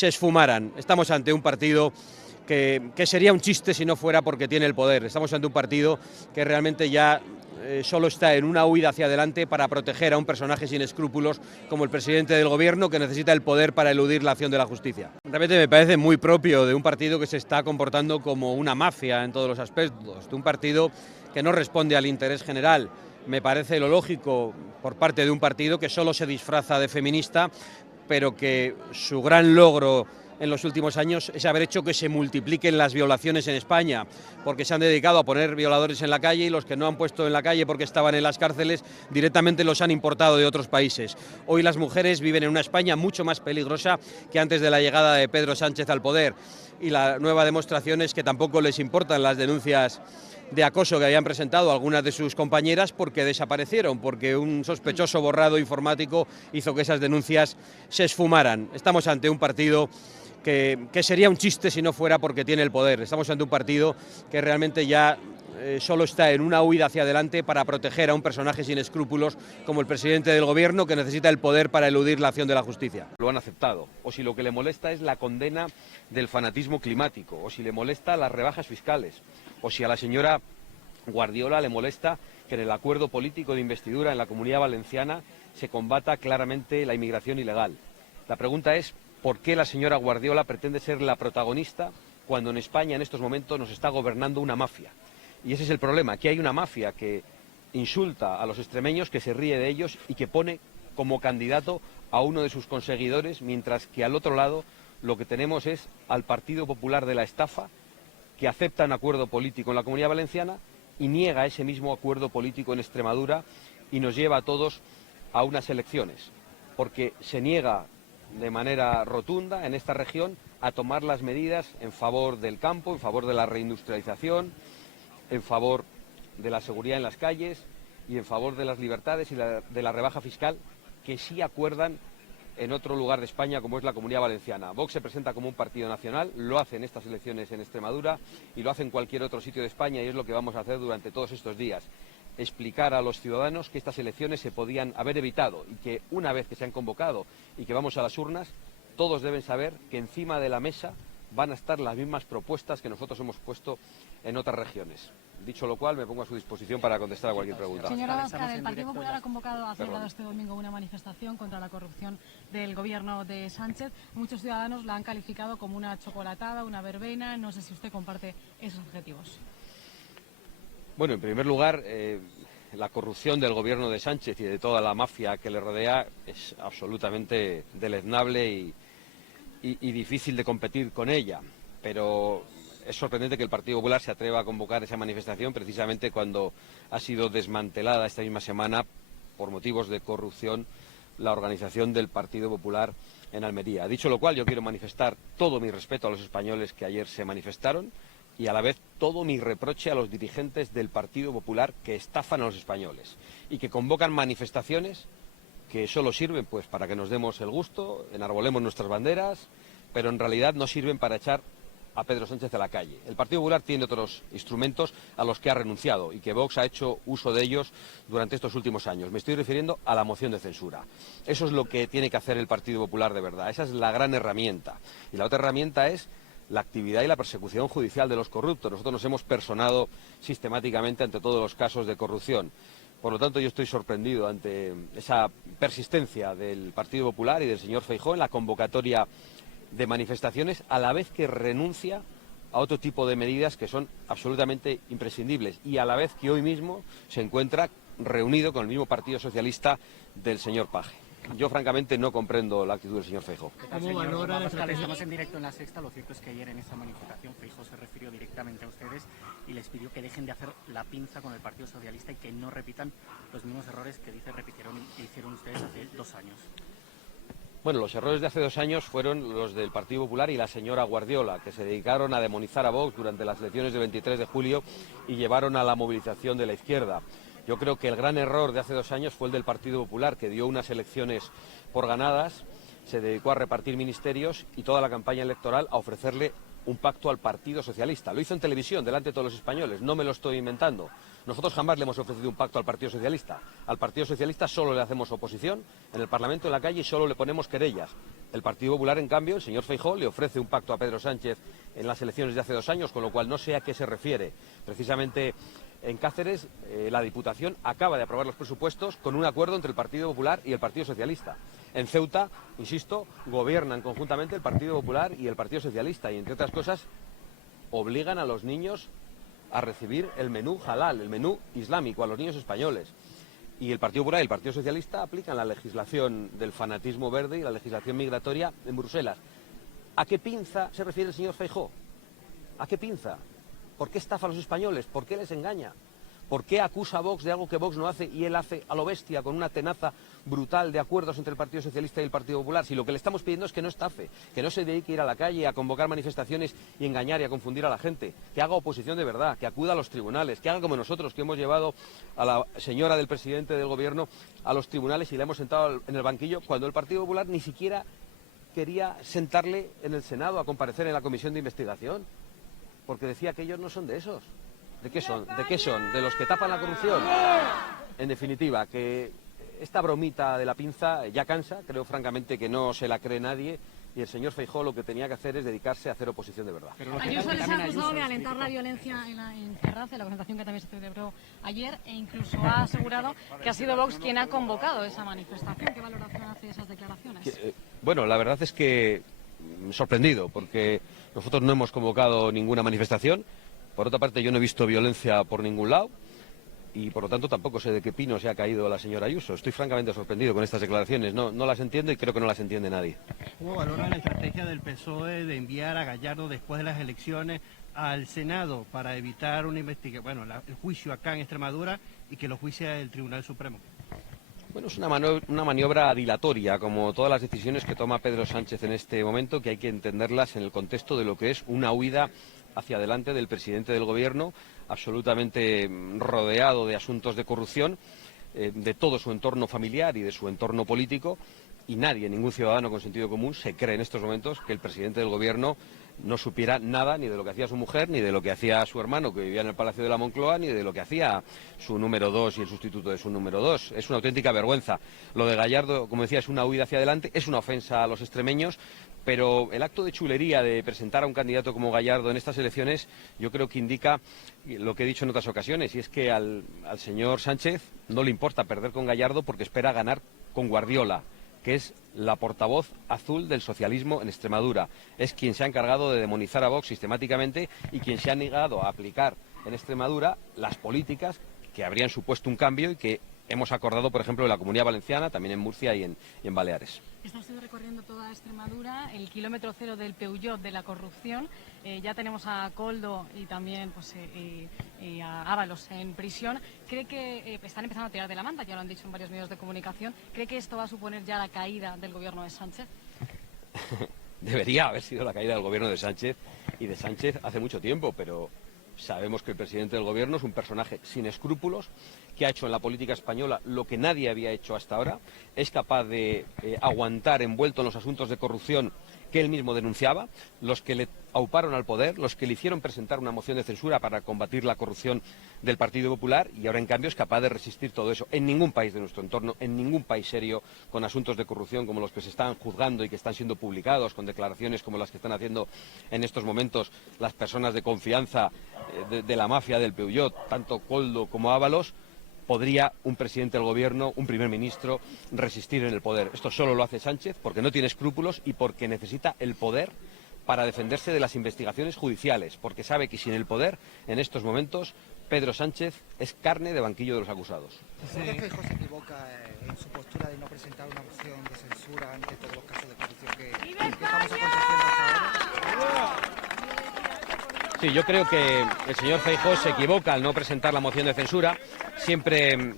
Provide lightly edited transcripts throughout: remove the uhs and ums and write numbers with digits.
se esfumaran. Estamos ante un partido que sería un chiste si no fuera porque tiene el poder. Estamos ante un partido que realmente ya solo está en una huida hacia adelante para proteger a un personaje sin escrúpulos como el presidente del gobierno, que necesita el poder para eludir la acción de la justicia. Realmente me parece muy propio de un partido que se está comportando como una mafia en todos los aspectos, de un partido que no responde al interés general. Me parece lo lógico por parte de un partido que solo se disfraza de feminista, pero que su gran logro en los últimos años es haber hecho que se multipliquen las violaciones en España, porque se han dedicado a poner violadores en la calle y los que no han puesto en la calle porque estaban en las cárceles directamente los han importado de otros países. Hoy las mujeres viven en una España mucho más peligrosa que antes de la llegada de Pedro Sánchez al poder, y la nueva demostración es que tampoco les importan las denuncias de acoso que habían presentado algunas de sus compañeras porque desaparecieron, porque un sospechoso borrado informático hizo que esas denuncias se esfumaran. Estamos ante un partido que sería un chiste si no fuera porque tiene el poder. Estamos ante un partido que realmente ya solo está en una huida hacia adelante para proteger a un personaje sin escrúpulos como el presidente del gobierno, que necesita el poder para eludir la acción de la justicia. Lo han aceptado, o si lo que le molesta es la condena del fanatismo climático, o si le molesta las rebajas fiscales, o si a la señora Guardiola le molesta que en el acuerdo político de investidura en la Comunidad Valenciana se combata claramente la inmigración ilegal. La pregunta es, ¿por qué la señora Guardiola pretende ser la protagonista cuando en España en estos momentos nos está gobernando una mafia? Y ese es el problema, que hay una mafia que insulta a los extremeños, que se ríe de ellos y que pone como candidato a uno de sus conseguidores, mientras que al otro lado lo que tenemos es al Partido Popular de la estafa, que acepta un acuerdo político en la Comunidad Valenciana y niega ese mismo acuerdo político en Extremadura y nos lleva a todos a unas elecciones, porque se niega de manera rotunda en esta región a tomar las medidas en favor del campo, en favor de la reindustrialización, en favor de la seguridad en las calles y en favor de las libertades y de la rebaja fiscal que sí acuerdan en otro lugar de España como es la Comunidad Valenciana. Vox se presenta como un partido nacional, lo hace en estas elecciones en Extremadura y lo hace en cualquier otro sitio de España, y es lo que vamos a hacer durante todos estos días. Explicar a los ciudadanos que estas elecciones se podían haber evitado y que una vez que se han convocado y que vamos a las urnas, todos deben saber que encima de la mesa van a estar las mismas propuestas que nosotros hemos puesto en otras regiones. Dicho lo cual, me pongo a su disposición para contestar a cualquier pregunta. Señora Abascal, el Partido Popular ha convocado, ha celebrado este domingo una manifestación contra la corrupción del gobierno de Sánchez. Muchos ciudadanos la han calificado como una chocolatada, una verbena. No sé si usted comparte esos objetivos. Bueno, en primer lugar, la corrupción del gobierno de Sánchez y de toda la mafia que le rodea es absolutamente deleznable y difícil de competir con ella, pero es sorprendente que el Partido Popular se atreva a convocar esa manifestación precisamente cuando ha sido desmantelada esta misma semana por motivos de corrupción la organización del Partido Popular en Almería. Dicho lo cual, yo quiero manifestar todo mi respeto a los españoles que ayer se manifestaron y a la vez todo mi reproche a los dirigentes del Partido Popular que estafan a los españoles y que convocan manifestaciones que solo sirven pues para que nos demos el gusto, enarbolemos nuestras banderas, pero en realidad no sirven para echar a Pedro Sánchez a la calle. El Partido Popular tiene otros instrumentos a los que ha renunciado y que Vox ha hecho uso de ellos durante estos últimos años. Me estoy refiriendo a la moción de censura. Eso es lo que tiene que hacer el Partido Popular de verdad. Esa es la gran herramienta. Y la otra herramienta es la actividad y la persecución judicial de los corruptos. Nosotros nos hemos personado sistemáticamente ante todos los casos de corrupción. Por lo tanto, yo estoy sorprendido ante esa persistencia del Partido Popular y del señor Feijóo en la convocatoria de manifestaciones, a la vez que renuncia a otro tipo de medidas que son absolutamente imprescindibles y a la vez que hoy mismo se encuentra reunido con el mismo Partido Socialista del señor Paje. Yo francamente no comprendo la actitud del señor Feijóo. ¿Cómo valora la estrategia? Estamos en directo en La Sexta. Lo cierto es que ayer en esta manifestación Feijóo se refirió directamente a ustedes y les pidió que dejen de hacer la pinza con el Partido Socialista y que no repitan los mismos errores que hicieron ustedes hace 2 años. Bueno, los errores de hace 2 años fueron los del Partido Popular y la señora Guardiola, que se dedicaron a demonizar a Vox durante las elecciones del 23 de julio y llevaron a la movilización de la izquierda. Yo creo que el gran error de hace 2 años fue el del Partido Popular, que dio unas elecciones por ganadas, se dedicó a repartir ministerios y toda la campaña electoral a ofrecerle un pacto al Partido Socialista. Lo hizo en televisión, delante de todos los españoles, no me lo estoy inventando. Nosotros jamás le hemos ofrecido un pacto al Partido Socialista. Al Partido Socialista solo le hacemos oposición en el Parlamento, en la calle, y solo le ponemos querellas. El Partido Popular, en cambio, el señor Feijóo le ofrece un pacto a Pedro Sánchez en las elecciones de hace 2 años, con lo cual no sé a qué se refiere. Precisamente en Cáceres, la Diputación acaba de aprobar los presupuestos con un acuerdo entre el Partido Popular y el Partido Socialista. En Ceuta, insisto, gobiernan conjuntamente el Partido Popular y el Partido Socialista y, entre otras cosas, obligan a los niños a recibir el menú halal, el menú islámico, a los niños españoles. Y el Partido Popular y el Partido Socialista aplican la legislación del fanatismo verde y la legislación migratoria en Bruselas. ¿A qué pinza se refiere el señor Feijóo? ¿A qué pinza? ¿Por qué estafa a los españoles? ¿Por qué les engaña? ¿Por qué acusa a Vox de algo que Vox no hace y él hace a lo bestia con una tenaza brutal de acuerdos entre el Partido Socialista y el Partido Popular? Si lo que le estamos pidiendo es que no estafe, que no se dedique a ir a la calle a convocar manifestaciones y engañar y a confundir a la gente, que haga oposición de verdad, que acuda a los tribunales, que haga como nosotros, que hemos llevado a la señora del presidente del gobierno a los tribunales y la hemos sentado en el banquillo cuando el Partido Popular ni siquiera quería sentarle en el Senado a comparecer en la comisión de investigación, porque decía que ellos no son de esos. ¿De qué son? ¿De qué son? ¿De los que tapan la corrupción? En definitiva, que esta bromita de la pinza ya cansa, creo francamente que no se la cree nadie, y el señor Feijóo lo que tenía que hacer es dedicarse a hacer oposición de verdad. Ayuso les ha acusado de alentar la violencia en Ferraz, en la concentración que también se celebró ayer, e incluso ha asegurado que ha sido Vox quien ha convocado esa manifestación. ¿Qué valoración hace de esas declaraciones? Bueno, la verdad es que sorprendido, porque nosotros no hemos convocado ninguna manifestación. Por otra parte, yo no he visto violencia por ningún lado y, por lo tanto, tampoco sé de qué pino se ha caído la señora Ayuso. Estoy francamente sorprendido con estas declaraciones. No las entiendo y creo que no las entiende nadie. ¿Cómo valora la estrategia del PSOE de enviar a Gallardo después de las elecciones al Senado para evitar una investigación, el juicio acá en Extremadura y que lo juicie el Tribunal Supremo? Bueno, es una maniobra dilatoria, como todas las decisiones que toma Pedro Sánchez en este momento, que hay que entenderlas en el contexto de lo que es una huida hacia adelante del presidente del gobierno, absolutamente rodeado de asuntos de corrupción, de todo su entorno familiar y de su entorno político, y nadie, ningún ciudadano con sentido común, se cree en estos momentos que el presidente del gobierno no supiera nada ni de lo que hacía su mujer, ni de lo que hacía su hermano que vivía en el Palacio de la Moncloa, ni de lo que hacía su número 2 y el sustituto de su número 2. Es una auténtica vergüenza. Lo de Gallardo, como decía, es una huida hacia adelante, es una ofensa a los extremeños, pero el acto de chulería de presentar a un candidato como Gallardo en estas elecciones yo creo que indica lo que he dicho en otras ocasiones, y es que al señor Sánchez no le importa perder con Gallardo porque espera ganar con Guardiola, que es la portavoz azul del socialismo en Extremadura. Es quien se ha encargado de demonizar a Vox sistemáticamente y quien se ha negado a aplicar en Extremadura las políticas que habrían supuesto un cambio y que hemos acordado, por ejemplo, en la Comunidad Valenciana, también en Murcia y en Baleares. Está usted recorriendo toda Extremadura, el kilómetro cero del Peuyot de la corrupción. Ya tenemos a Koldo y también a Ábalos en prisión. ¿Cree que están empezando a tirar de la manta? Ya lo han dicho en varios medios de comunicación. ¿Cree que esto va a suponer ya la caída del gobierno de Sánchez? Debería haber sido la caída del gobierno de Sánchez y de Sánchez hace mucho tiempo, pero sabemos que el presidente del gobierno es un personaje sin escrúpulos, que ha hecho en la política española lo que nadie había hecho hasta ahora, es capaz de aguantar envuelto en los asuntos de corrupción que él mismo denunciaba, los que le auparon al poder, los que le hicieron presentar una moción de censura para combatir la corrupción del Partido Popular, y ahora en cambio es capaz de resistir todo eso. En ningún país de nuestro entorno, en ningún país serio con asuntos de corrupción como los que se están juzgando y que están siendo publicados, con declaraciones como las que están haciendo en estos momentos las personas de confianza de la mafia del Peuyot, tanto Koldo como Ábalos, podría un presidente del gobierno, un primer ministro, resistir en el poder. Esto solo lo hace Sánchez porque no tiene escrúpulos y porque necesita el poder para defenderse de las investigaciones judiciales, porque sabe que sin el poder, en estos momentos, Pedro Sánchez es carne de banquillo de los acusados. ¿Cree que Feijóo se equivoca en su postura de no presentar una moción de censura ante todos los casos de corrupción que estamos aconteciendo hasta ahora? Sí, yo creo que el señor Feijóo se equivoca al no presentar la moción de censura. Siempre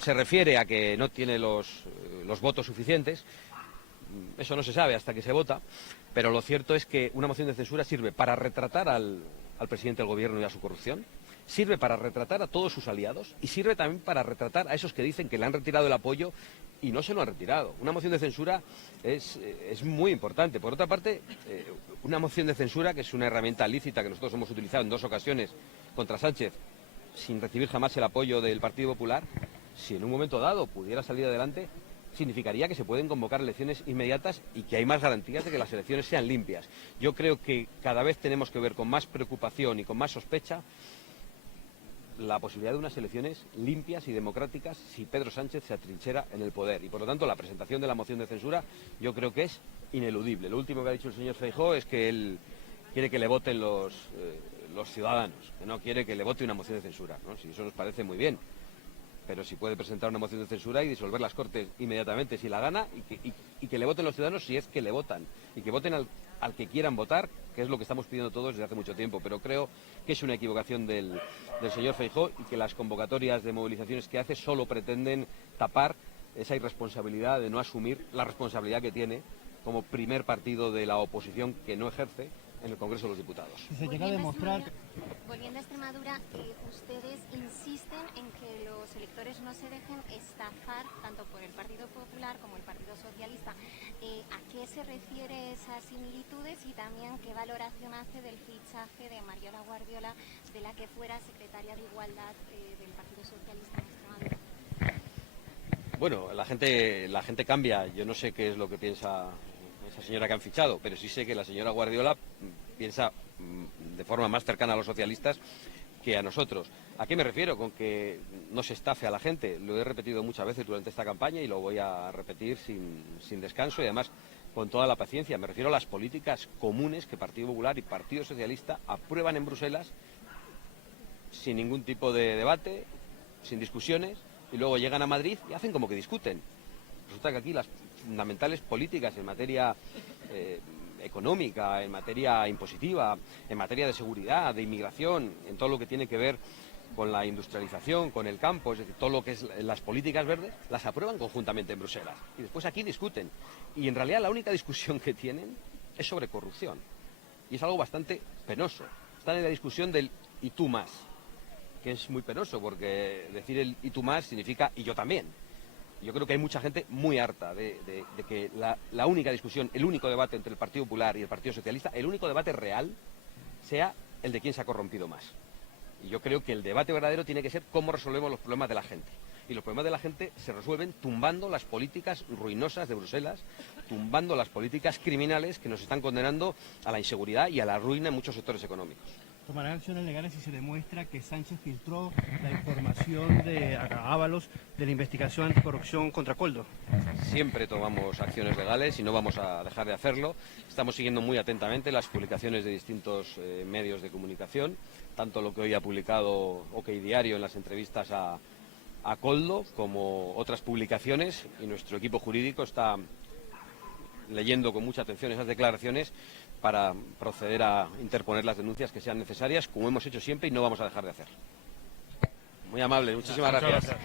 se refiere a que no tiene los votos suficientes. Eso no se sabe hasta que se vota, pero lo cierto es que una moción de censura sirve para retratar al presidente del gobierno y a su corrupción, sirve para retratar a todos sus aliados y sirve también para retratar a esos que dicen que le han retirado el apoyo y no se lo han retirado. Una moción de censura es muy importante. Por otra parte, una moción de censura, que es una herramienta lícita que nosotros hemos utilizado en 2 ocasiones contra Sánchez, sin recibir jamás el apoyo del Partido Popular, si en un momento dado pudiera salir adelante, significaría que se pueden convocar elecciones inmediatas y que hay más garantías de que las elecciones sean limpias. Yo creo que cada vez tenemos que ver con más preocupación y con más sospecha la posibilidad de unas elecciones limpias y democráticas si Pedro Sánchez se atrinchera en el poder. Y por lo tanto la presentación de la moción de censura yo creo que es ineludible. Lo último que ha dicho el señor Feijóo es que él quiere que le voten los ciudadanos, que no quiere que le vote una moción de censura, ¿no? Si eso nos parece muy bien, pero si puede presentar una moción de censura y disolver las Cortes inmediatamente si la gana y que le voten los ciudadanos si es que le votan y que voten al que quieran votar, que es lo que estamos pidiendo todos desde hace mucho tiempo. Pero creo que es una equivocación del señor Feijóo y que las convocatorias de movilizaciones que hace solo pretenden tapar esa irresponsabilidad de no asumir la responsabilidad que tiene como primer partido de la oposición que no ejerce en el Congreso de los Diputados. Si se llega a demostrar... Volviendo a Extremadura, ustedes insisten en que los electores no se dejen estafar tanto por el Partido Popular como el Partido Socialista. ¿A qué se refiere esas similitudes y también qué valoración hace del fichaje de Mariola Guardiola, de la que fuera secretaria de Igualdad del Partido Socialista en Extremadura? Bueno, la gente cambia. Yo no sé qué es lo que piensa esa señora que han fichado, pero sí sé que la señora Guardiola piensa de forma más cercana a los socialistas que a nosotros. ¿A qué me refiero? Con que no se estafe a la gente. Lo he repetido muchas veces durante esta campaña y lo voy a repetir sin descanso y además con toda la paciencia. Me refiero a las políticas comunes que Partido Popular y Partido Socialista aprueban en Bruselas sin ningún tipo de debate, sin discusiones, y luego llegan a Madrid y hacen como que discuten. Resulta que aquí las fundamentales políticas en materia económica, en materia impositiva, en materia de seguridad, de inmigración, en todo lo que tiene que ver con la industrialización, con el campo, es decir, todo lo que es las políticas verdes, las aprueban conjuntamente en Bruselas. Y después aquí discuten. Y en realidad la única discusión que tienen es sobre corrupción. Y es algo bastante penoso. Están en la discusión del y tú más, que es muy penoso porque decir el y tú más significa y yo también. Yo creo que hay mucha gente muy harta de que la única discusión, el único debate entre el Partido Popular y el Partido Socialista, el único debate real, sea el de quién se ha corrompido más. Y yo creo que el debate verdadero tiene que ser cómo resolvemos los problemas de la gente. Y los problemas de la gente se resuelven tumbando las políticas ruinosas de Bruselas, tumbando las políticas criminales que nos están condenando a la inseguridad y a la ruina en muchos sectores económicos. ¿Tomarán acciones legales si se demuestra que Sánchez filtró la información de Ábalos de la investigación anticorrupción contra Koldo? Siempre tomamos acciones legales y no vamos a dejar de hacerlo. Estamos siguiendo muy atentamente las publicaciones de distintos medios de comunicación, tanto lo que hoy ha publicado OK Diario en las entrevistas a Koldo, como otras publicaciones, y nuestro equipo jurídico está leyendo con mucha atención esas declaraciones para proceder a interponer las denuncias que sean necesarias, como hemos hecho siempre y no vamos a dejar de hacer. Muy amable, muchísimas gracias.